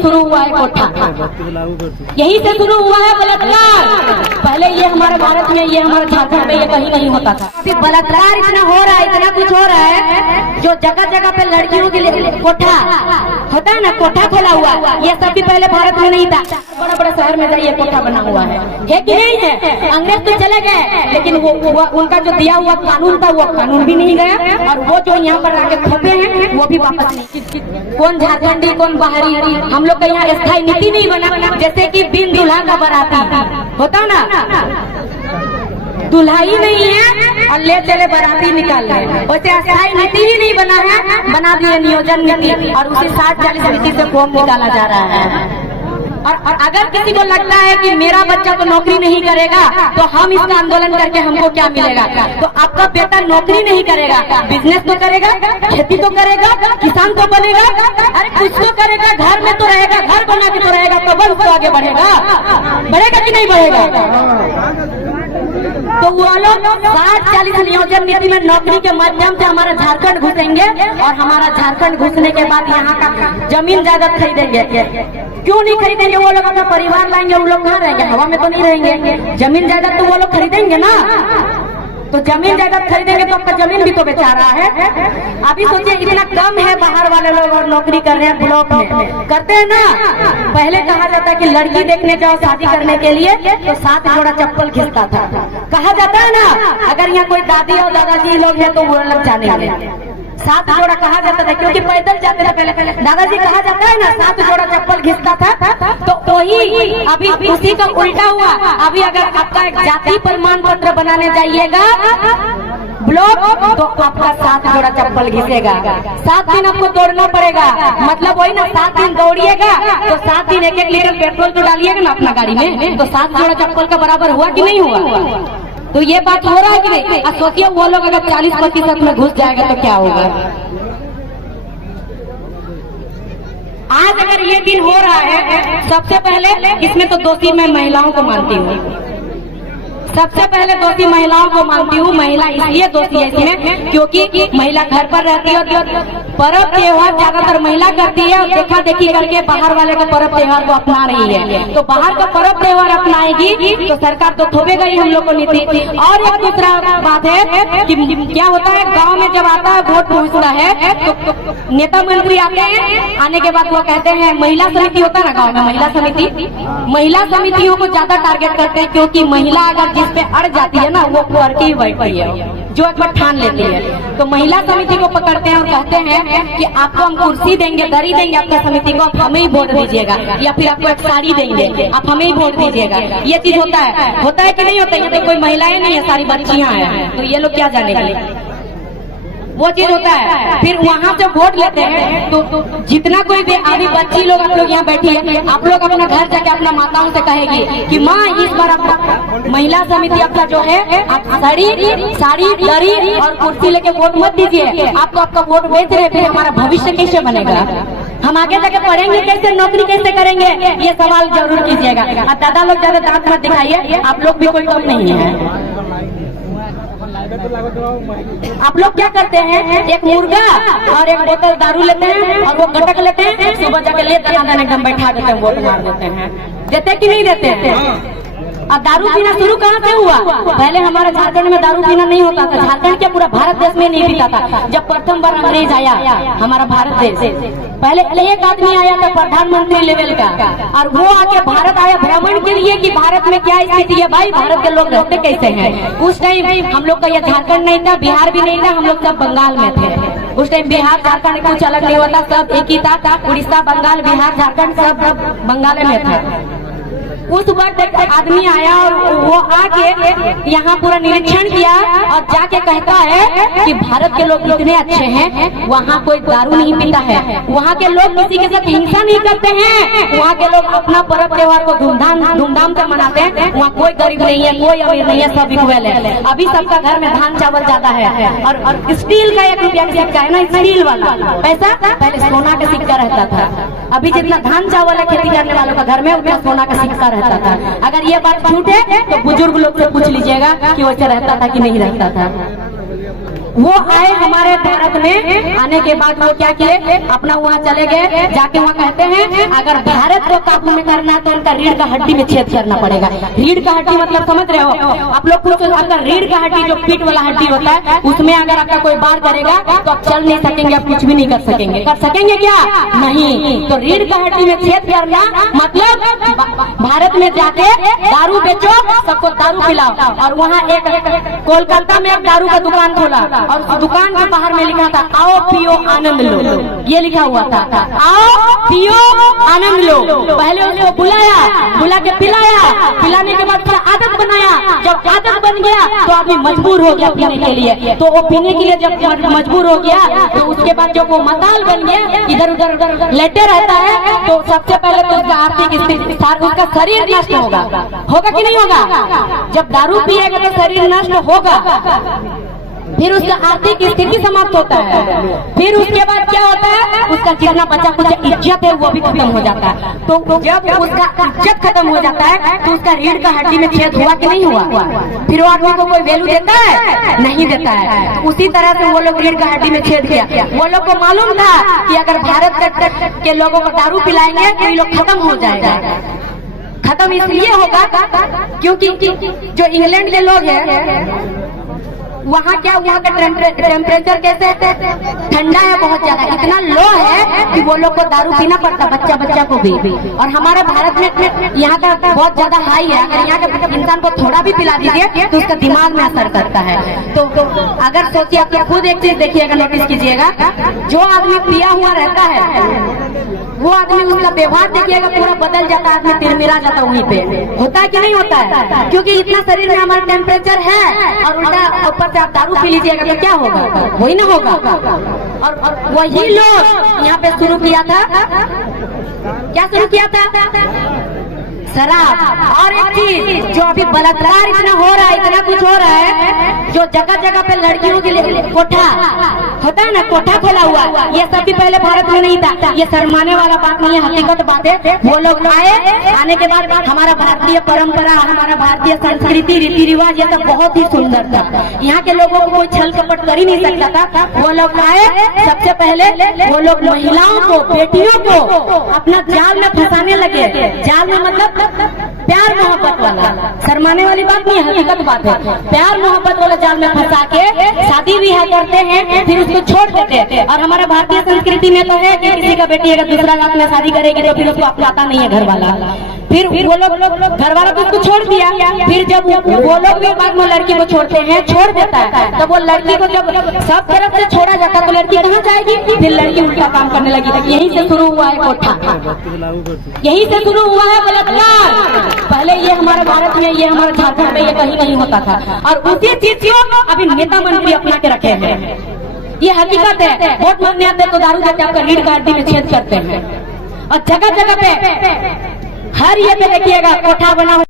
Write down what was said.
से शुरू हुआ है कोठा, यहीं से शुरू हुआ है बलात्कार। पहले ये हमारे भारत में, ये हमारे झारखंड में ये कहीं नहीं होता था। बलात्कार इतना हो रहा है, इतना कुछ हो रहा है, जो जगह जगह पे लड़कियों के लिए कोठा होता है ना, कोठा खोला हुआ, ये सब भी पहले भारत में नहीं था। बड़ा बड़ा शहर में जाइए कोठा बना हुआ है कि नहीं है? अंग्रेज तो चले गए, लेकिन वो उनका जो दिया हुआ कानून था वो कानून भी नहीं गया, और वो जो यहाँ पर आके थोपे हैं वो भी वापस नहीं। कौन झारखंडी कौन बाहरी, हम लोग का यहाँ स्थायी नीति नहीं बना। जैसे कि बिन दुल्हा का बाराती होता ना, दुल्हा ही नहीं है और ले चले बाराती निकाल रहे, वैसे स्थायी नीति ही नहीं बना है, बना दिए नियोजन नीति, और उसी 60-40 नीति से फॉर्म निकाला जा रहा है। और अगर किसी को लगता है कि मेरा बच्चा तो नौकरी नहीं करेगा तो हम इसका आंदोलन करके हमको क्या मिलेगा, तो आपका बेटा नौकरी नहीं करेगा, बिजनेस तो करेगा, खेती तो करेगा, किसान तो बनेगा, अरे कुछ तो करेगा, घर में तो रहेगा, घर बना के तो रहेगा, तो वो आगे बढ़ेगा, बढ़ेगा कि नहीं बढ़ेगा? तो वो लोग 60-40 नियोजन नीति में नौकरी के माध्यम से हमारा झारखंड घुसेंगे, और हमारा झारखंड घुसने के बाद यहाँ का जमीन जायदाद खरीदेंगे। क्यों नहीं खरीदेंगे? वो लोग अपना परिवार लाएंगे, वो लोग कहाँ रहेंगे? हवा में तो नहीं रहेंगे। जमीन जायदाद तो वो लोग खरीदेंगे ना, तो जमीन जायदाद खरीदेंगे तो आपका जमीन भी तो बेचा रहा है। अभी सोचिए इतना कम है बाहर वाले लोग और नौकरी कर रहे हैं, ब्लॉक में करते हैं ना। पहले कहा जाता है कि लड़की देखने जाओ शादी करने के लिए तो 7 जोड़ा चप्पल खींचता था, कहा जाता है ना। अगर यहाँ कोई दादी और दादाजी लोग हैं तो वो अलग जानेंगे, 7 जोड़ा कहा जाता था, क्योंकि पैदल जाते थे पहले दादाजी, कहा जाता है ना 7 जोड़ा चप्पल घिसता था। तो वही अभी उसी का उल्टा हुआ। अभी अगर आपका जाति प्रमाण पत्र बनाने जाइएगा ब्लॉक, तो आपका 7 जोड़ा चप्पल घिसेगा। 7 दिन आपको दौड़ना पड़ेगा, मतलब वही ना, 7 दिन दौड़िएगा तो 7 दिन 1-1 लीटर पेट्रोल तो डालिएगा ना अपना गाड़ी में, तो 7 जोड़ा चप्पल का बराबर हुआ कि नहीं हुआ? तो ये बात हो रहा है कि नहीं? अब सोचिए वो लोग अगर 40% में घुस जाएगा तो क्या होगा। आज अगर ये दिन हो रहा है, सबसे पहले इसमें तो दोषी मैं महिलाओं को मानती हूँ, सबसे पहले दोषी महिलाओं को मानती हूँ। महिला इसलिए दोषी है इसमें क्योंकि महिला घर पर रहती है, पर्व त्योहार ज्यादातर महिला करती है, और देखा देखी करके बाहर वाले का पर्व त्योहार को अपना रही है। तो बाहर का पर्व त्योहार अपनाएगी तो सरकार तो थोपेगा ही हम लोग को नीति। और एक दूसरा बात है कि क्या होता है, गांव में जब आता है वोट पहुंचता है तो नेता मंत्री आते हैं, आने के बाद वो कहते हैं, महिला समिति होता है ना गाँव में, महिला समितियों को ज्यादा टारगेट करते हैं, क्योंकि महिला अगर जिस पे अड़ जाती है ना वो करके ही बैठती है, जो एक बार ठान लेती है। तो महिला समिति को पकड़ते हैं और कहते हैं कि आपको हम कुर्सी देंगे, दरी देंगे आपका समिति को, आप हमें ही वोट दीजिएगा, या फिर आपको एक साड़ी देंगे, आप हमें ही वोट दीजिएगा। ये चीज होता है कि नहीं होता? ये तो कोई महिलाएं नहीं है, सारी बच्चियां हैं, तो ये लोग क्या जानेंगे, वो चीज होता है। फिर वहाँ से वोट लेते हैं तो जितना कोई भी अभी बच्ची लोग, आप लोग यहाँ बैठी है, आप लोग अपना घर जाके अपना माताओं से कहेगी कि माँ इस बार आप महिला समिति आपका जो है, आप साड़ी दरी और कुर्सी लेके वोट मत दीजिए, आपको आपका वोट बेच रहे, फिर हमारा भविष्य कैसे बनेगा, हम आगे जाके पढ़ेंगे कैसे, नौकरी कैसे करेंगे, ये सवाल जरूर कीजिएगा। और दादा लोग ज्यादा दांत मत दिखाइए, आप लोग भी कोई कम नहीं है। आप लोग क्या करते हैं, एक मुर्गा और एक बोतल दारू लेते हैं और वो गटक लेते हैं, सुबह जाके ले एकदम बैठा देते हैं, वोट मार देते हैं। देते कि नहीं देते हैं? और दारू पीना शुरू कहाँ से हुआ? पहले हमारे झारखंड में दारू पीना नहीं होता था, झारखंड के पूरा भारत देश में नहीं पीता था। जब प्रथम बार अंग्रेज आया हमारा भारत देश, पहले एक आदमी आया था प्रधानमंत्री लेवल का, और वो आके भारत आया भ्रमण के लिए कि भारत में क्या स्थिति है, भाई भारत के लोग रहते कैसे हैं। उस टाइम हम लोग का यह झारखंड नहीं था, बिहार भी नहीं था, हम लोग सब बंगाल में थे। उस टाइम बिहार झारखंड कुछ अलग नहीं होता, सब एक ही था। उड़ीसा, बंगाल, बिहार, झारखंड सब बंगाल में था। उस वक्त एक आदमी आया और वो आके यहाँ पूरा निरीक्षण किया और जाके कहता है कि भारत के लोग इतने अच्छे हैं, वहाँ कोई दारू नहीं पीता है, वहाँ के लोग किसी के साथ हिंसा नहीं करते हैं, वहाँ के लोग अपना पर्व त्योहार को धूमधाम से मनाते हैं, वहाँ कोई गरीब नहीं है, कोई अमीर नहीं है, सब इक्वल है। अभी सबका घर में धान चावल ज्यादा है, और स्टील का 1 रुपया का सिक्का है ना, स्टील वाला पैसा, पहले सोना का सिक्का रहता था। अभी जितना धान चावल है खेती करने वालों का घर में, उतना सोना का सिक्का रहता था। अगर ये बात झूठ है तो बुजुर्ग लोग से पूछ लीजिएगा कि वैसे रहता था कि नहीं रहता था। वो आए हमारे भारत में, आने के बाद वो क्या किए, अपना वहाँ चले गए, जाके वहाँ कहते हैं अगर भारत को काबू में करना है तो उनका रीढ़ का हड्डी में छेद करना पड़ेगा। रीढ़ का हड्डी मतलब समझ रहे हो आप लोग? कुछ अगर रीढ़ का हड्डी जो पीठ वाला हड्डी होता है उसमें अगर आपका कोई बार करेगा तो आप चल नहीं सकेंगे, आप कुछ भी नहीं कर सकेंगे। कर सकेंगे क्या? नहीं। तो रीढ़ का हड्डी में छेद करना मतलब भारत में जाके दारू बेचो, सबको दारू पिलाओ। और वहाँ एक कोलकाता में एक दारू का दुकान खोला और उस दुकान के बाहर में लिखा था आओ पियो आनंद लो, ये लिखा हुआ था, आओ पियो आनंद लो। पहले उसको बुला के पिलाया, पिलाने के बाद फिर आदत बनाया। जब आदत बन गया तो आदमी मजबूर हो गया पीने के लिए। तो वो पीने के लिए जब मजबूर हो गया तो उसके बाद जब वो मताल बन गया, इधर उधर लेटे रहता है, तो सबसे पहले तो उसका आर्थिक स्थिति, उसका शरीर नष्ट होगा कि नहीं होगा? जब दारू पिएगा तो शरीर नष्ट होगा, फिर उसका आर्थिक स्थिति समाप्त होता है। फिर उसके बाद क्या होता है, उसका जितना बचा कुछ इज्जत है वो भी खत्म हो जाता है। तो जब उसका इज्जत खत्म हो जाता है तो उसका रीढ़ का हड्डी में छेद हुआ कि नहीं हुआ? फिर वो आदमी को कोई वैल्यू देता है? नहीं देता है। उसी तरह से वो लोग रीढ़ का हड्डी में छेद किया। वो लोग को मालूम था कि अगर भारत के लोगों को दारू पिलाएंगे तो ये लोग खत्म हो जाएगा। खत्म इसलिए होगा क्योंकि जो इंग्लैंड के लोग हैं वहाँ क्या, वहाँ का टेम्परेचर कैसे ठंडा है, बहुत ज्यादा, इतना लो है कि वो लोग को दारू पीना पड़ता, बच्चा को भी। और हमारे भारत में यहाँ का बहुत ज्यादा हाई है। अगर यहाँ के इंसान को थोड़ा भी पिला दीजिए तो उसका दिमाग में असर करता है। तो अगर सोचिए, आप खुद एक चीज देखिएगा, नोटिस कीजिएगा, जो आदमी पिया हुआ रहता है वो आदमी, उसका व्यवहार देखिएगा पूरा बदल जाता है, आदमी तिरमिरा जाता वहीं पे। होता है कि नहीं होता है? क्योंकि इतना शरीर में हमारा टेम्परेचर है और उल्टा ऊपर से आप दारू पी लीजिएगा तो क्या होगा? वही ना होगा। और वही लोग यहाँ पे शुरू किया था, क्या शुरू किया था? शराब। और एक चीज, जो अभी बलात्कार इतना हो रहा है, इतना कुछ हो रहा है, जो जगह जगह पे लड़कियों के लिए कोठा होता है ना, कोठा खोला हुआ, ये सब भी पहले भारत में नहीं था। ये शर्माने वाला बात नहीं है, हकीकत बात है। वो लोग आने के बाद हमारा भारतीय परंपरा, हमारा भारतीय संस्कृति, रीति रिवाज, ये सब बहुत ही सुंदर था। यहाँ के लोगों को कोई छल कपट कर ही नहीं सकता था। वो लोग आए, सबसे पहले वो लोग महिलाओं को, बेटियों को अपना जाल में फंसाने लगे। जाल में मतलब प्यार मोहब्बत वाला, शर्माने वाली बात नहीं, हकीकत बात है। प्यार मोहब्बत वाला जाल में फंसा के शादी ब्याह करते हैं, फिर उसको छोड़ देते हैं। और हमारे भारतीय संस्कृति में तो है कि किसी का बेटी अगर दूसरा रात में शादी करेगी तो फिर उसको अपनाता नहीं है घर वाला। फिर वो लोग घर वाला तो उसको छोड़ दिया। फिर जब वो लोग भी बाद में लड़की को छोड़ते हैं, छोड़ देता है, तो वो लड़की को जब सब तरफ से छोड़ा जाता है तो लड़की कहाँ जाएगी? फिर लड़की उल्टा काम करने लगी। यहीं से शुरू हुआ है कोठा, यहीं से शुरू हुआ है बलात्कार। पहले ये हमारे भारत में, ये हमारे झारखंड में ये कहीं कहीं होता था। और उसी चीज को अभी नेता मंत्री अपना के रखे हैं। ये हकीकत है। वोट मांगने आते तो दारू देते, आपका रीढ़ का हड्डी में छेद करते हैं। और जगह जगह पे हर ये पे देखिएगा कोठा बना